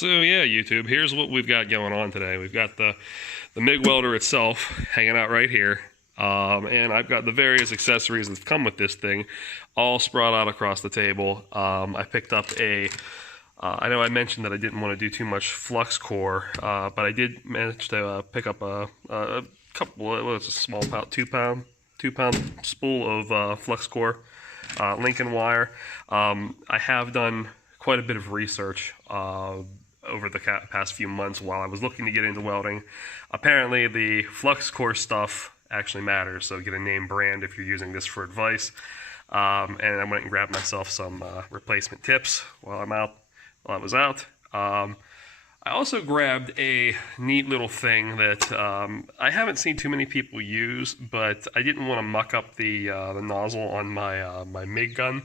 So yeah, YouTube, here's what we've got going on today. We've got the MIG welder itself hanging out right here. And I've got the various accessories that come with this thing all sprawled out across the table. I picked up I know I mentioned that I didn't want to do too much flux core, but I did manage to pick up a couple, well, it's a small pound, 2 pound spool of flux core Lincoln wire. I have done quite a bit of research over the past few months while I was looking to get into welding. Apparently the flux core stuff actually matters, so get a name brand if you're using this for advice. And I went and grabbed myself some replacement tips while I was out. I also grabbed a neat little thing that I haven't seen too many people use, but I didn't want to muck up the nozzle on my my MIG gun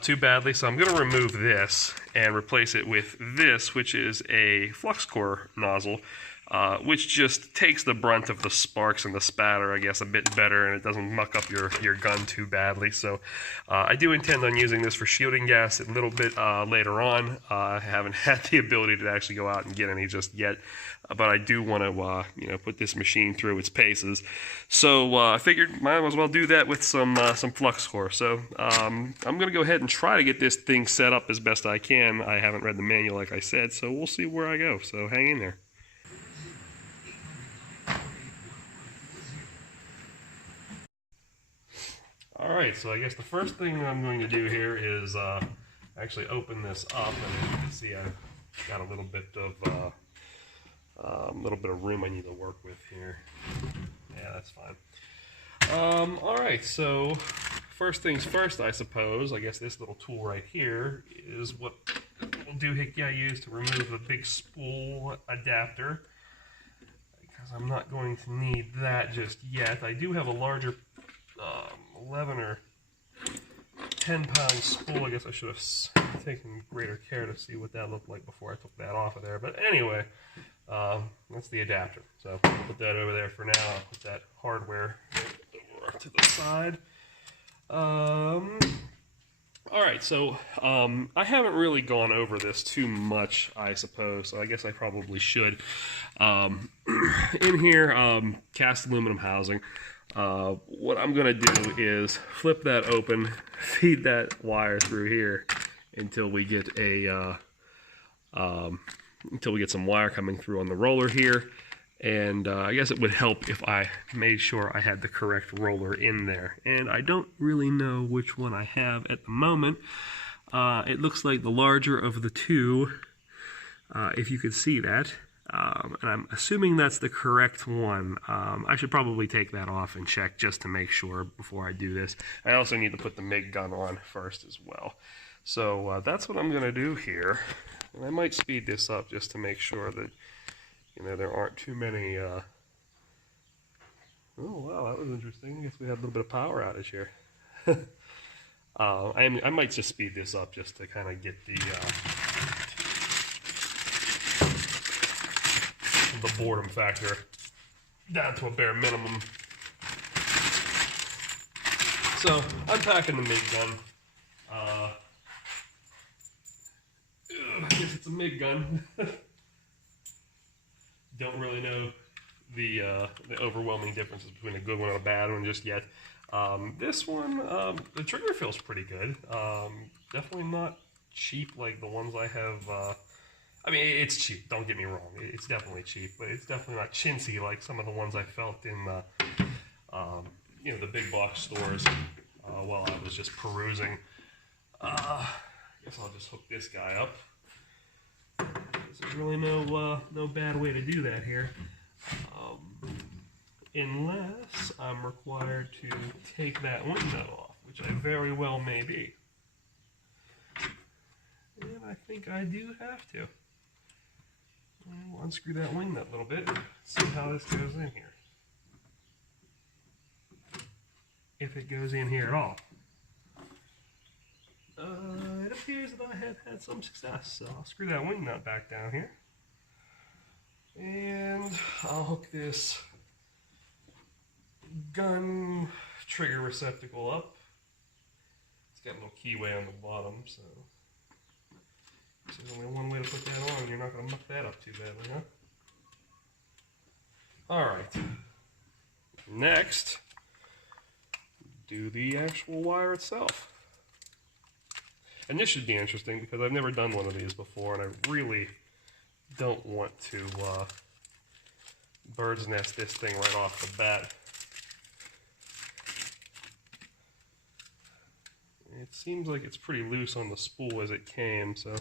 too badly, so I'm going to remove this and replace it with this, which is a flux core nozzle, which just takes the brunt of the sparks and the spatter, I guess, a bit better, and it doesn't muck up your gun too badly. So I do intend on using this for shielding gas a little bit later on. I haven't had the ability to actually go out and get any just yet, but I do want to put this machine through its paces. So I figured might as well do that with some flux core. So I'm going to go ahead and try to get this thing set up as best I can. I haven't read the manual, like I said, so we'll see where I go. So hang in there. Alright, so I guess the first thing I'm going to do here is actually open this up, and as you can see, I've got a little bit of room I need to work with here. Yeah, that's fine. Alright, so first things first, I suppose. I guess this little tool right here is what little doohickey I use to remove the big spool adapter, because I'm not going to need that just yet. I do have a larger 11 or 10 pound spool. I guess I should have taken greater care to see what that looked like before I took that off of there. But anyway, that's the adapter. So I'll put that over there for now. I'll put that hardware to the side. Alright, so I haven't really gone over this too much, I suppose, so I guess I probably should. In here, cast aluminum housing. What I'm going to do is flip that open, feed that wire through here until we get some wire coming through on the roller here. And I guess it would help if I made sure I had the correct roller in there. And I don't really know which one I have at the moment. It looks like the larger of the two, if you could see that. And I'm assuming that's the correct one. I should probably take that off and check just to make sure before I do this. I also need to put the MIG gun on first as well. So that's what I'm going to do here. And I might speed this up just to make sure that there aren't too many... Oh, wow, that was interesting. I guess we had a little bit of power outage here. I might just speed this up just to kind of get the boredom factor down to a bare minimum. So, unpacking the MIG gun. I guess it's a MIG gun. Don't really know the overwhelming differences between a good one and a bad one just yet. This one, the trigger feels pretty good. Definitely not cheap like the ones I have. I mean, it's cheap, don't get me wrong. It's definitely cheap, but it's definitely not chintzy like some of the ones I felt in the big box stores while I was just perusing. I guess I'll just hook this guy up. There's really no bad way to do that here, unless I'm required to take that window off, which I very well may be. And I think I do have to. We'll unscrew that wing nut a little bit, see how this goes in here. If it goes in here at all. It appears that I have had some success, so I'll screw that wing nut back down here. And I'll hook this gun trigger receptacle up. It's got a little keyway on the bottom, so there's only one way to to put that on and you're not going to muck that up too badly, huh? Alright. Next, do the actual wire itself. And this should be interesting because I've never done one of these before and I really don't want to bird's nest this thing right off the bat. It seems like it's pretty loose on the spool as it came, so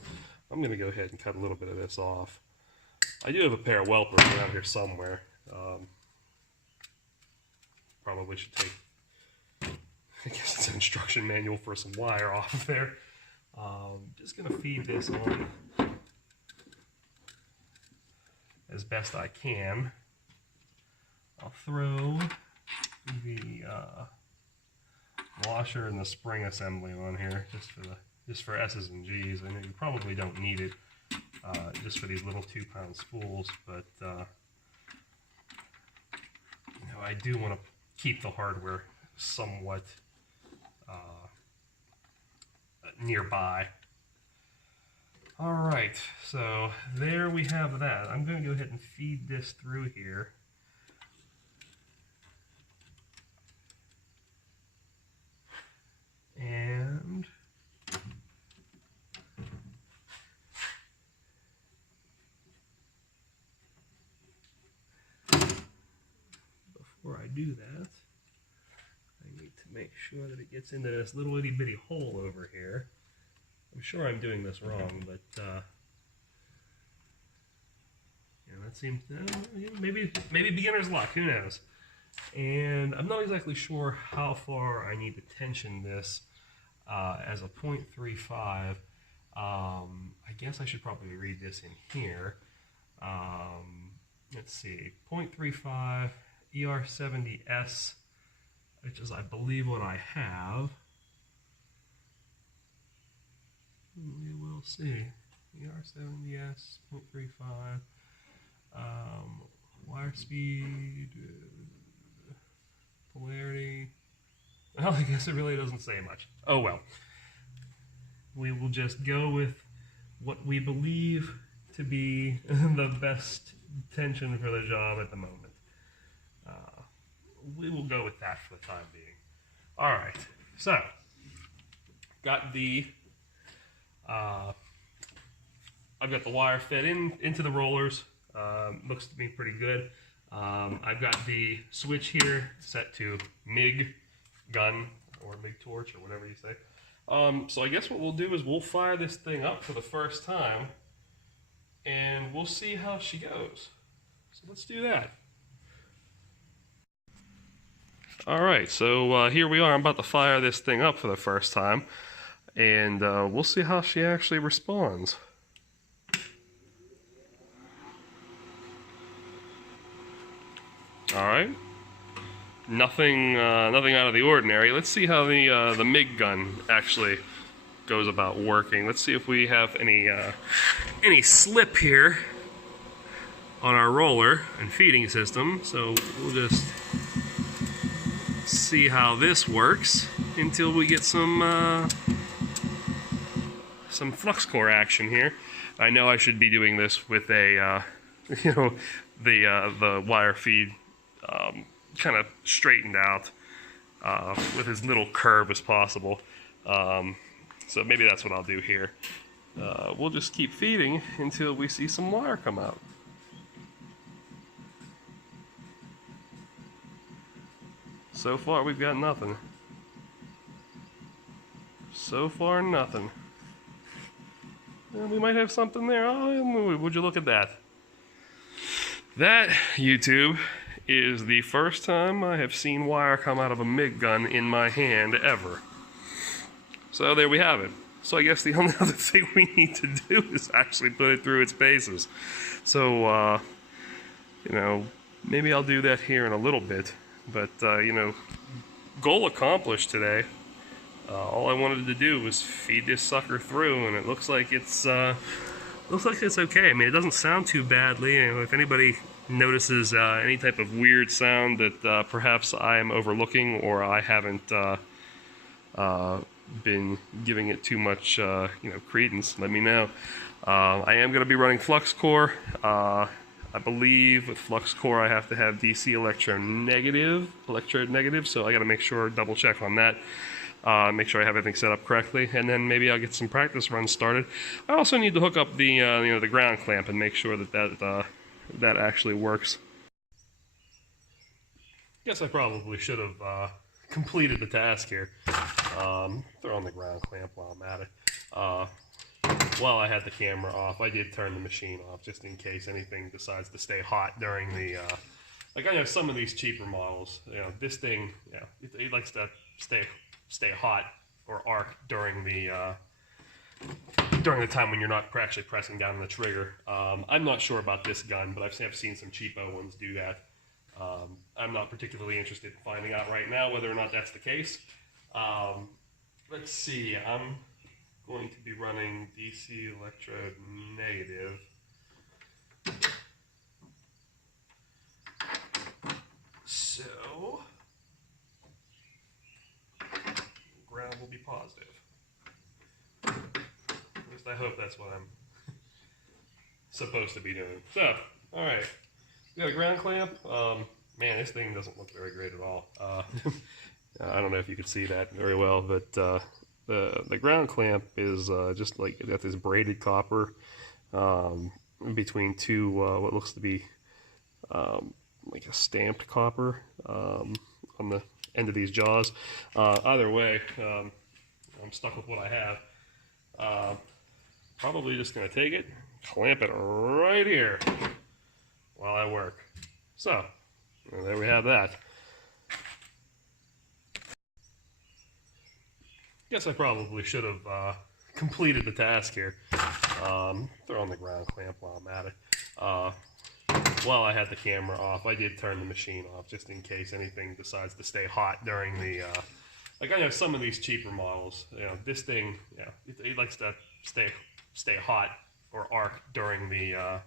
I'm going to go ahead and cut a little bit of this off. I do have a pair of welpers around here somewhere. Probably should take, I guess it's an instruction manual for some wire off of there. Just going to feed this on as best I can. I'll throw the washer and the spring assembly on here just for S's and G's. I know you probably don't need it just for these little 2-pound spools, but you know, I do want to keep the hardware somewhat nearby. Alright, so there we have that. I'm going to go ahead and feed this through here. And before I do that, I need to make sure that it gets into this little itty bitty hole over here. I'm sure I'm doing this wrong, but yeah, that seems maybe beginner's luck. Who knows? And I'm not exactly sure how far I need to tension this as a 0.35. I guess I should probably read this in here. Let's see, 0.35 ER70S, which is, I believe, what I have. We will see. ER70S, 0.35. Wire speed, polarity. Well, I guess it really doesn't say much. Oh well. We will just go with what we believe to be the best tension for the job at the moment. We will go with that for the time being. Alright, so got the I've got the wire fed into the rollers. Looks to be pretty good. I've got the switch here set to MIG gun or MIG torch or whatever you say. So I guess what we'll do is we'll fire this thing up for the first time and we'll see how she goes. So let's do that. Alright, so here we are. I'm about to fire this thing up for the first time and we'll see how she actually responds. Alright, nothing out of the ordinary. Let's see how the MIG gun actually goes about working. Let's see if we have any slip here on our roller and feeding system. So we'll just see how this works until we get some flux core action here. I know I should be doing this with a the wire feed kind of straightened out with as little curve as possible. So maybe that's what I'll do here. We'll just keep feeding until we see some wire come out. So far we've got nothing. So far nothing. Well, we might have something there. Oh, would you look at that? That, YouTube, is the first time I have seen wire come out of a MIG gun in my hand ever. So there we have it. So I guess the only other thing we need to do is actually put it through its paces. So, you know, maybe I'll do that here in a little bit. But, you know, goal accomplished today. All I wanted to do was feed this sucker through, and it looks like it's okay. I mean, it doesn't sound too badly. You know, if anybody notices any type of weird sound that perhaps I am overlooking or I haven't been giving it too much, you know, credence, let me know. I am going to be running flux core. I believe with flux core I have to have DC electrode negative, so I got to make sure, double check on that. Make sure I have everything set up correctly, and then maybe I'll get some practice runs started. I also need to hook up the the ground clamp and make sure that actually works. Guess I probably should have completed the task here. Throw on the ground clamp while I'm at it. While I had the camera off, I did turn the machine off just in case anything decides to stay hot during the. Like I have some of these cheaper models. This thing, it likes to stay hot or arc during the time when you're not actually pressing down on the trigger. I'm not sure about this gun, but I've seen some cheapo ones do that. I'm not particularly interested in finding out right now whether or not that's the case. Let's see, I'm going to be running DC electrode negative. So, ground will be positive. At least I hope that's what I'm supposed to be doing. So, alright. We got a ground clamp. Man, this thing doesn't look very great at all. I don't know if you could see that very well, but the ground clamp is just like, it got this braided copper between two what looks to be like a stamped copper on the end of these jaws. Either way, I'm stuck with what I have. Probably just going to take it, clamp it right here while I work. So, there we have that. Guess I probably should have completed the task here. Throw on the ground clamp while I'm at it. While I had the camera off, I did turn the machine off just in case anything decides to stay hot during the. Like I have some of these cheaper models. This thing, it likes to stay hot or arc during the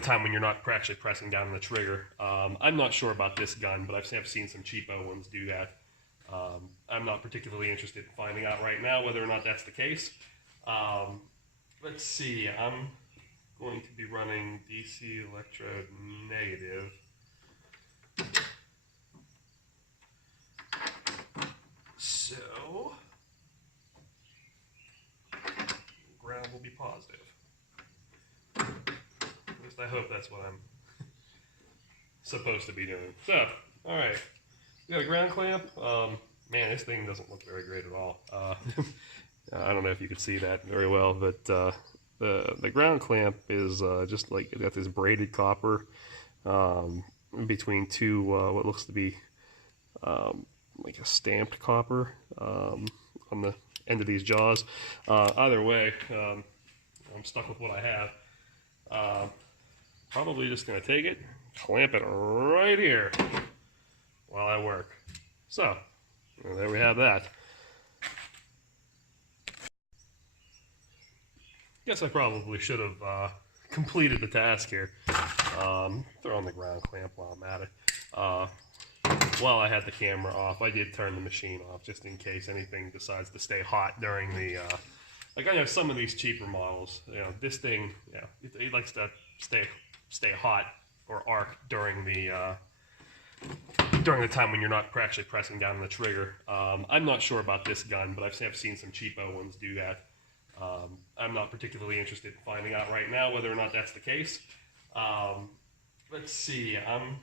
time when you're not actually pressing down on the trigger. I'm not sure about this gun, but I've seen some cheapo ones do that. I'm not particularly interested in finding out right now whether or not that's the case. Let's see, I'm going to be running DC electrode negative. So, ground will be positive. At least I hope that's what I'm supposed to be doing. So, alright. We got a ground clamp. Man, this thing doesn't look very great at all. I don't know if you could see that very well, but the ground clamp is just like, it got this braided copper between two what looks to be like a stamped copper on the end of these jaws. Either way, I'm stuck with what I have. Probably just going to take it, clamp it right here while I work. So, there we have that. Guess I probably should have completed the task here. Throw on the ground clamp while I'm at it. While I had the camera off, I did turn the machine off just in case anything decides to stay hot during the. Like I have some of these cheaper models. This thing, it likes to stay hot or arc during the time when you're not actually pressing down on the trigger. I'm not sure about this gun, but I've seen some cheapo ones do that. I'm not particularly interested in finding out right now whether or not that's the case. Let's see, I'm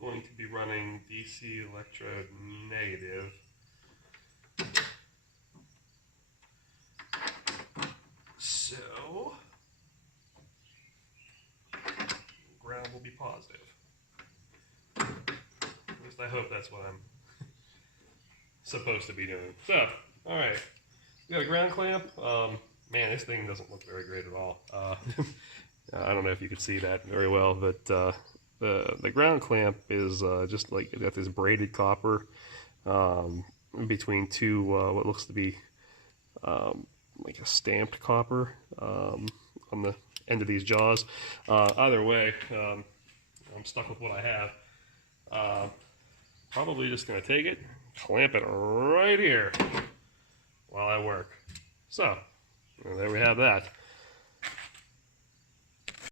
going to be running DC electrode negative. So, ground will be positive. At least I hope that's what I'm supposed to be doing. So, alright. We got a ground clamp. Man, this thing doesn't look very great at all. I don't know if you could see that very well, but the ground clamp is just like, it got this braided copper between two what looks to be like a stamped copper on the end of these jaws. Either way, I'm stuck with what I have. Probably just going to take it, clamp it right here while I work. So, And there we have that.